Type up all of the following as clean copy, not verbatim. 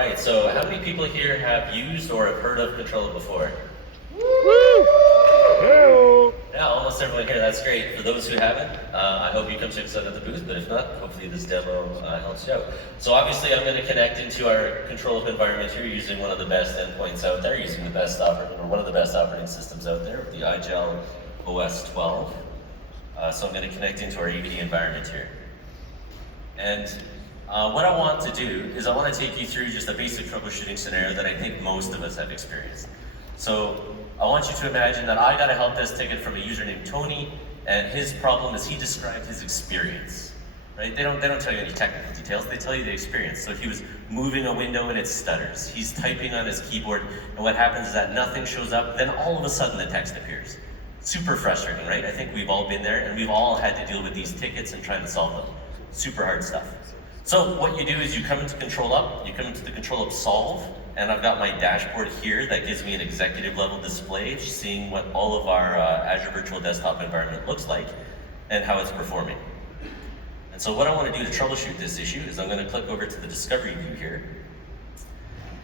right, so how many people here have used or have heard of ControlUp before? Yeah, almost everyone here, that's great. For those who haven't, I hope you come check us out at the booth, but if not, hopefully this demo helps you out. So obviously I'm going to connect into our ControlUp environment here using one of the best endpoints out there, using the best one of the best operating systems out there, the IGEL OS 12. So I'm going to connect into our AVD environment here. And what I want to do is I want to take you through just a basic troubleshooting scenario that I think most of us have experienced. So I want you to imagine that I got a help desk ticket from a user named Tony, and his problem is he described his experience, right? They don't tell you any technical details, they tell you the experience. So he was moving a window and it stutters. He's typing on his keyboard, and what happens is that nothing shows up, then all of a sudden the text appears. Super frustrating, right? I think we've all been there, and we've all had to deal with these tickets and trying to solve them. Super hard stuff. So what you do is you come into ControlUp, you come into the ControlUp Solve, and I've got my dashboard here that gives me an executive level display seeing what all of our Azure Virtual Desktop environment looks like and how it's performing. And so what I want to do to troubleshoot this issue is I'm going to click over to the Discovery view here.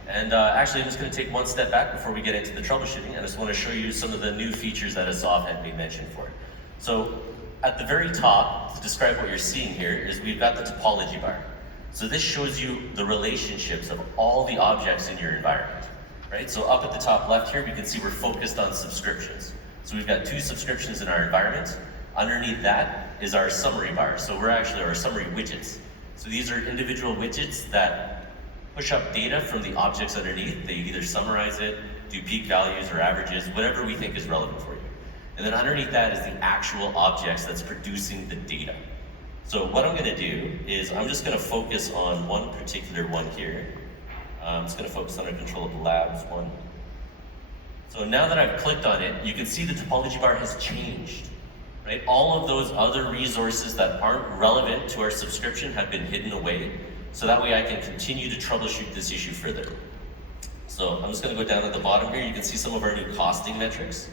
And actually I'm just going to take one step back before we get into the troubleshooting. I just want to show you some of the new features that Asaf had been mentioned for. So at the very top, to describe what you're seeing here, is we've got the topology bar. So this shows you the relationships of all the objects in your environment, right? So up at the top left here, we can see we're focused on subscriptions. So we've got 2 subscriptions in our environment. Underneath that is our summary bar. So we're actually our summary widgets. So these are individual widgets that push up data from the objects underneath. They either summarize it, do peak values or averages, whatever we think is relevant for you. And then underneath that is the actual objects that's producing the data. So what I'm going to do is I'm just going to focus on one particular one here. I'm just going to focus on our ControlUp Labs one. So now that I've clicked on it, you can see the topology bar has changed, right? All of those other resources that aren't relevant to our subscription have been hidden away, so that way I can continue to troubleshoot this issue further. So I'm just going to go down at the bottom here. You can see some of our new costing metrics.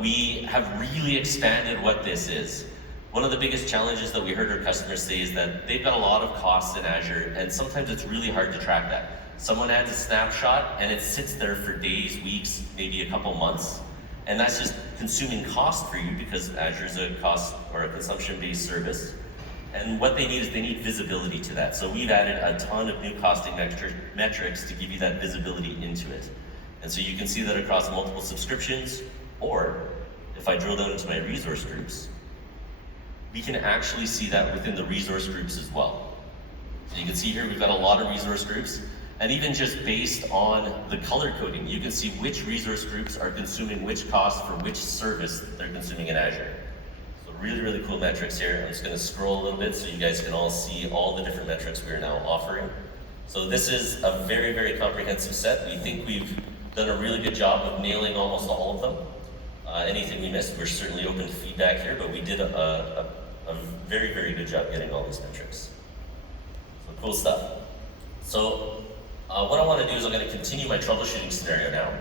We have really expanded what this is. One of the biggest challenges that we heard our customers say is that they've got a lot of costs in Azure, and sometimes it's really hard to track that. Someone adds a snapshot and it sits there for days, weeks, maybe a couple months, and that's just consuming cost for you because Azure is a cost or a consumption-based service. And what they need is they need visibility to that. So we've added a ton of new costing metrics to give you that visibility into it. And so you can see that across multiple subscriptions, or if I drill down into my resource groups, we can actually see that within the resource groups as well. So you can see here we've got a lot of resource groups, and even just based on the color coding, you can see which resource groups are consuming which cost for which service they're consuming in Azure. So really, really cool metrics here. I'm just going to scroll a little bit so you guys can all see all the different metrics we are now offering. So this is a very, very comprehensive set. We think we've done a really good job of nailing almost all of them. Anything we missed, we're certainly open to feedback here, but we did a very, very good job getting all these metrics. So cool stuff. So what I want to do is I'm going to continue my troubleshooting scenario now.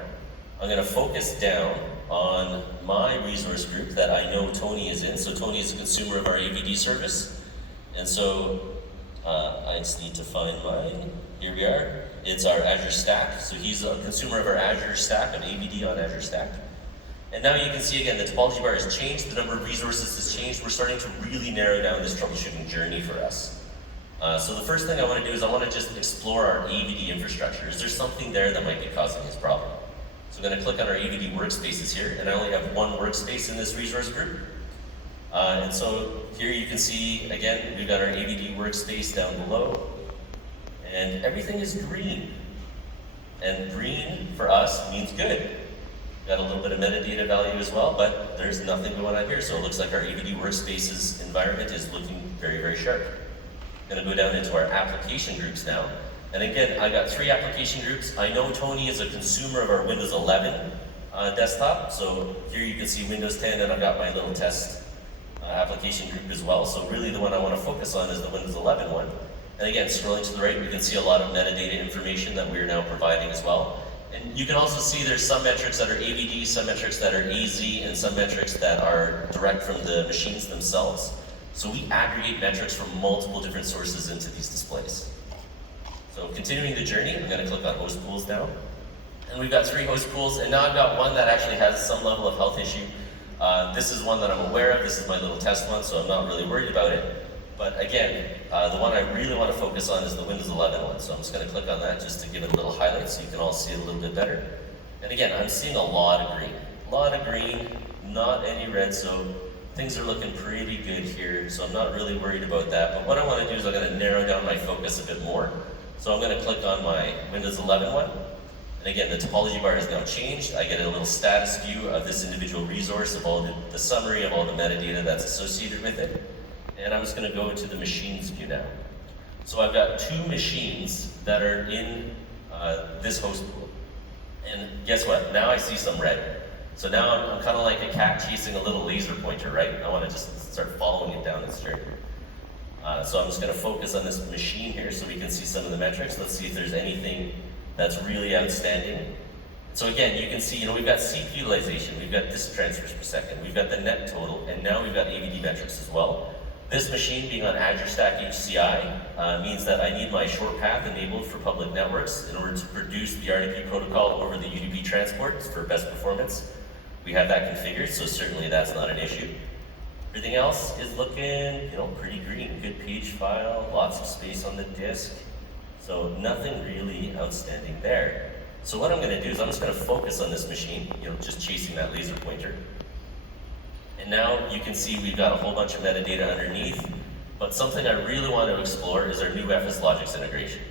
I'm going to focus down on my resource group that I know Tony is in. So Tony is a consumer of our AVD service. And so I just need to find mine. Here we are. It's our Azure Stack. So he's a consumer of our Azure Stack, an AVD on Azure Stack. And now you can see again, the topology bar has changed, the number of resources has changed. We're starting to really narrow down this troubleshooting journey for us. So the first thing I want to do is I want to just explore our AVD infrastructure. Is there something there that might be causing his problem? So I'm going to click on our AVD workspaces here, and I only have one workspace in this resource group. And so here you can see, again, we've got our AVD workspace down below, and everything is green. And green for us means good. Got a little bit of metadata value as well, but there's nothing going on here. So it looks like our AVD workspaces environment is looking very, very sharp. I'm gonna go down into our application groups now. And again, I got 3 application groups. I know Tony is a consumer of our Windows 11 desktop. So here you can see Windows 10, and I've got my little test application group as well. So really the one I wanna focus on is the Windows 11 one. And again, scrolling to the right, we can see a lot of metadata information that we're now providing as well. And you can also see there's some metrics that are AVD, some metrics that are AZ, and some metrics that are direct from the machines themselves. So we aggregate metrics from multiple different sources into these displays. So So continuing the journey, I'm going to click on host pools now. And we've got 3 host pools, and now I've got one that actually has some level of health issue. This is one that I'm aware of. This is my little test one, so I'm not really worried about it. But again, the one I really want to focus on is the Windows 11 one. So I'm just going to click on that just to give it a little highlight so you can all see it a little bit better. And again, I'm seeing a lot of green. A lot of green, not any red, so things are looking pretty good here. So I'm not really worried about that. But what I want to do is I'm going to narrow down my focus a bit more. So I'm going to click on my Windows 11 one. And again, the topology bar has now changed. I get a little status view of this individual resource, of all the summary of all the metadata that's associated with it. And I'm just going to go to the machines view now. So I've got 2 machines that are in this host pool. And guess what? Now I see some red. So now I'm kind of like a cat chasing a little laser pointer, right? I want to just start following it down this journey. So I'm just going to focus on this machine here so we can see some of the metrics. Let's see if there's anything that's really outstanding. So again, you can see, we've got CPU utilization, we've got disk transfers per second, we've got the net total, and now we've got AVD metrics as well. This machine being on Azure Stack HCI means that I need my short path enabled for public networks in order to produce the RDP protocol over the UDP transport for best performance. We have that configured, so certainly that's not an issue. Everything else is looking, pretty green. Good page file, lots of space on the disk. So nothing really outstanding there. So what I'm going to do is I'm just going to focus on this machine, just chasing that laser pointer. And now you can see we've got a whole bunch of metadata underneath, but something I really want to explore is our new FSLogix integration.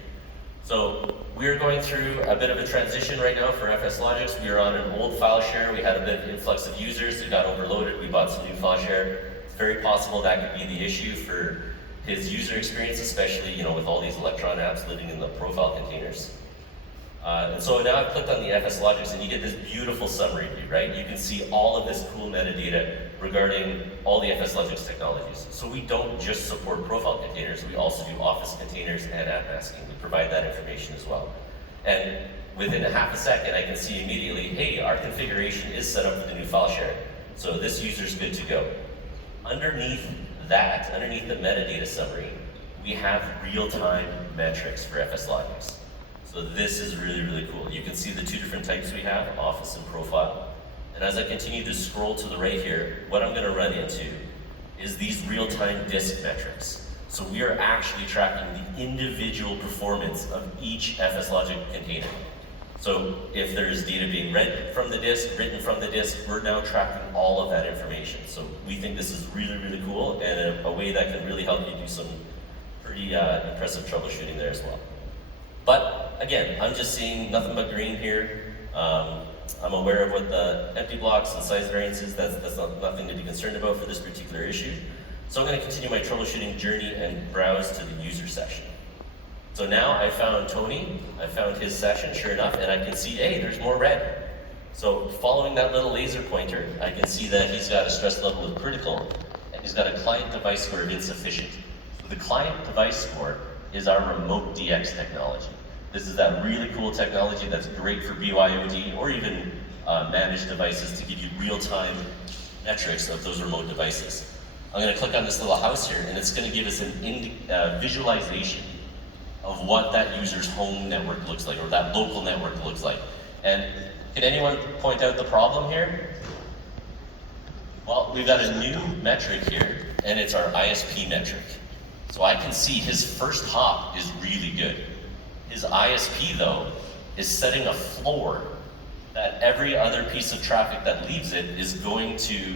So we're going through a bit of a transition right now for FSLogix. We are on an old file share. We had a bit of influx of users who got overloaded. We bought some new file share. It's very possible that could be the issue for his user experience, especially with all these Electron apps living in the profile containers. And so now I've clicked on the FSLogix and you get this beautiful summary view, right? You can see all of this cool metadata regarding all the FSLogix technologies. So we don't just support profile containers, we also do Office containers and app masking. We provide that information as well. And within a half a second, I can see immediately, hey, our configuration is set up for the new file share. So this user's good to go. Underneath that, underneath the metadata summary, we have real-time metrics for FSLogix. So this is really, really cool. You can see the 2 different types we have, Office and Profile. And as I continue to scroll to the right here, what I'm gonna run into is these real-time disk metrics. So we are actually tracking the individual performance of each FSLogix container. So if there's data being read from the disk, written from the disk, we're now tracking all of that information. So we think this is really, really cool and a way that can really help you do some pretty impressive troubleshooting there as well. But again, I'm just seeing nothing but green here. I'm aware of what the empty blocks and size variance is. That's nothing to be concerned about for this particular issue. So I'm going to continue my troubleshooting journey and browse to the user session. So now I found Tony, I found his session, sure enough, and I can see, hey, there's more red. So following that little laser pointer, I can see that he's got a stress level of critical, and he's got a client device score of insufficient. So the client device score is our remote DX technology. This is that really cool technology that's great for BYOD or even managed devices to give you real-time metrics of those remote devices. I'm going to click on this little house here, and it's going to give us an visualization of what that user's home network looks like, or that local network looks like. And can anyone point out the problem here? Well, we've got a new metric here, and it's our ISP metric. So I can see his first hop is really good. His ISP, though, is setting a floor that every other piece of traffic that leaves it is going to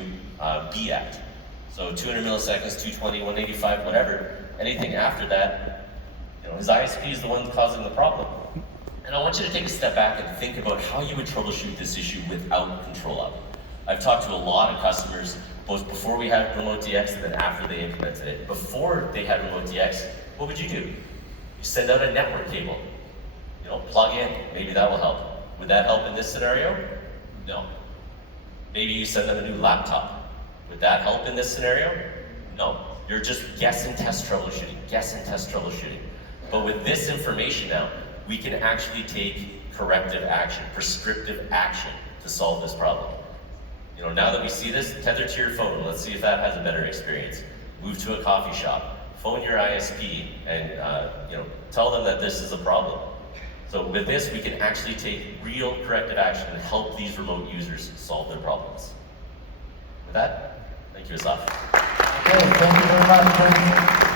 be at. So 200 milliseconds, 220, 185, whatever. Anything after that, his ISP is the one causing the problem. And I want you to take a step back and think about how you would troubleshoot this issue without ControlUp. I've talked to a lot of customers, both before we had Remote DX and then after they implemented it. Before they had Remote DX, what would you do? You send out a network cable. Plug in, maybe that will help. Would that help in this scenario? No. Maybe you send them a new laptop. Would that help in this scenario? No. You're just guessing test troubleshooting. But with this information now, we can actually take corrective action, prescriptive action to solve this problem. Now that we see this, tether to your phone. Let's see if that has a better experience. Move to a coffee shop. phone your ISP and tell them that this is a problem. So with this, we can actually take real corrective action and help these remote users solve their problems. With that, thank you, Asaf. Okay, thank you very much.